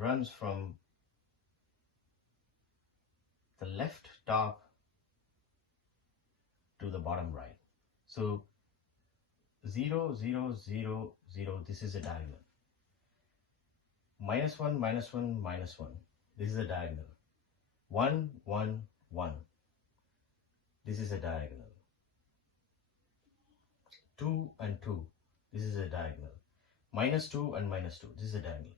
runs from the left top to the bottom right. So 0, 0, 0, 0, this is a diagonal. -1, -1, -1, this is a diagonal. 1, 1, 1, this is a diagonal. 2 and 2, this is a diagonal. -2 and -2, this is a diagonal.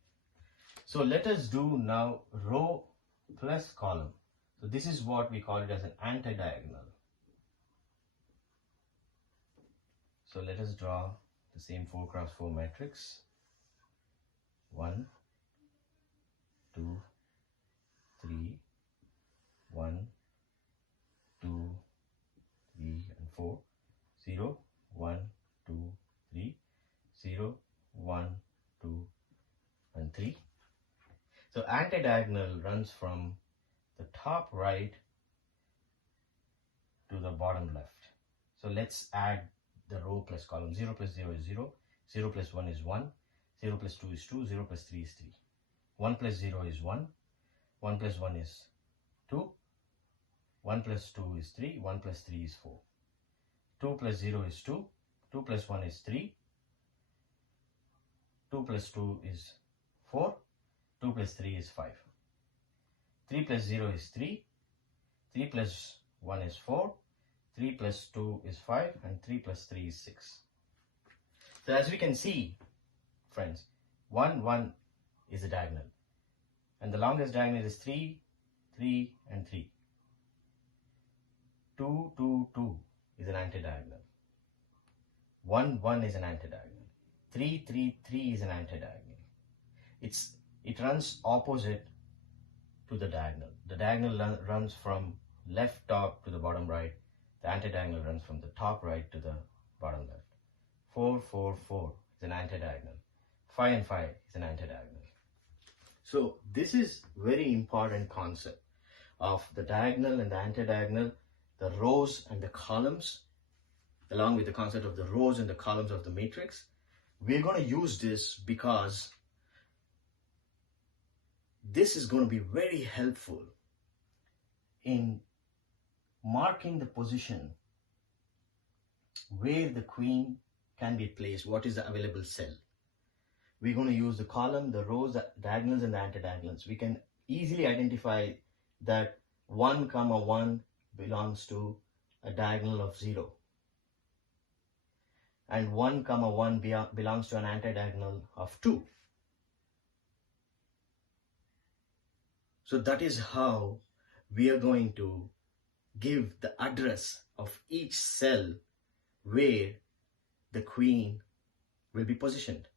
So let us do now row plus column. So this is what we call it as an anti-diagonal. So let us draw the same 4x4 matrix. 1, 2, 3, 1, 2, 3, and 4. 0, 1, 2, 3, 0, 1, 2, and 3. So anti-diagonal runs from the top right to the bottom left. So let's add the row plus column. 0 plus 0 is 0, 0 plus 1 is 1, 0 plus 2 is 2, 0 plus 3 is 3. 1 plus 0 is 1, 1 plus 1 is 2, 1 plus 2 is 3, 1 plus 3 is 4. 2 plus 0 is 2, 2 plus 1 is 3, 2 plus 2 is 4, 2 plus 3 is 5. 3 plus 0 is 3, 3 plus 1 is 4, 3 plus 2 is 5, and 3 plus 3 is 6. So as we can see, friends, 1, 1 is a diagonal. And the longest diagonal is 3, 3, and 3. 2, 2, 2 is an anti-diagonal. 1, 1 is an anti-diagonal. 3, 3, 3 is an anti-diagonal. It runs opposite to the diagonal. The diagonal runs from left top to the bottom right. The anti-diagonal runs from the top right to the bottom left. 4, 4, 4 is an anti-diagonal. 5 and 5 is an anti-diagonal. So this is very important concept of the diagonal and the anti-diagonal, the rows and the columns, along with the concept of the rows and the columns of the matrix. We're going to use this because this is going to be very helpful in marking the position where the queen can be placed, what is the available cell. We're going to use the column, the rows, the diagonals, and the anti-diagonals. We can easily identify that 1, 1 belongs to a diagonal of 0. And 1, 1 belongs to an anti-diagonal of 2. So that is how we are going to give the address of each cell where the queen will be positioned.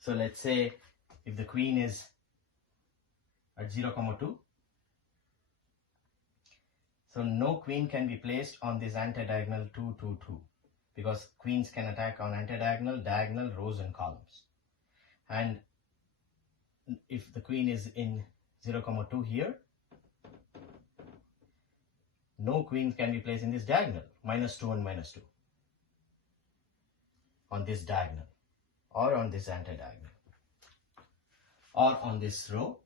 So let's say if the queen is at 0, 2, so no queen can be placed on this anti-diagonal 2, 2, 2, because queens can attack on anti-diagonal, diagonal, rows, and columns. And if the queen is in 0, 2 here, no queens can be placed in this diagonal, -2 and -2, on this diagonal, or on this anti-diagonal, or on this row,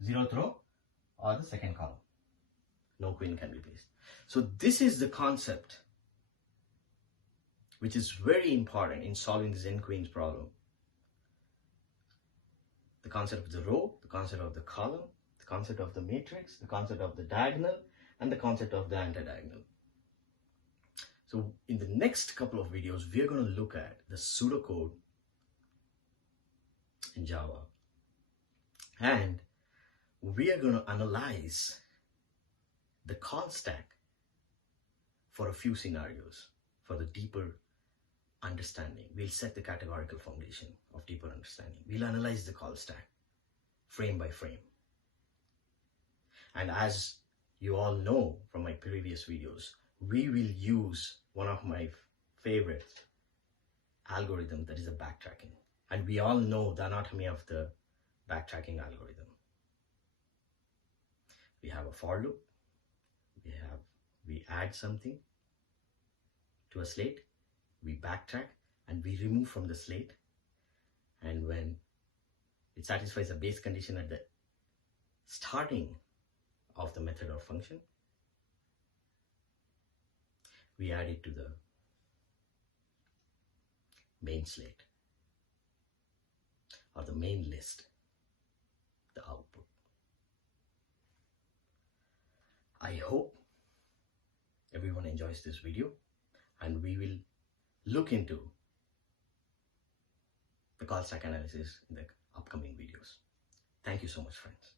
0th row, or the second column. No queen can be placed. So this is the concept which is very important in solving this n-queens problem. The concept of the row, the concept of the column, the concept of the matrix, the concept of the diagonal, and the concept of the anti-diagonal. So in the next couple of videos, we are going to look at the pseudocode in Java. And we are going to analyze the call stack for a few scenarios for the deeper understanding. We'll set the categorical foundation of deeper understanding. We'll analyze the call stack frame by frame. And as you all know from my previous videos, we will use one of my favorite algorithm, that is the backtracking. And we all know the anatomy of the backtracking algorithm. We have a for loop. We add something to a slate, we backtrack, and we remove from the slate. And when It satisfies a base condition at the starting of the method or function. We add it to the main slate or the main list, the output. I hope everyone enjoys this video, and we will look into the call stack analysis in the upcoming videos. Thank you so much, friends.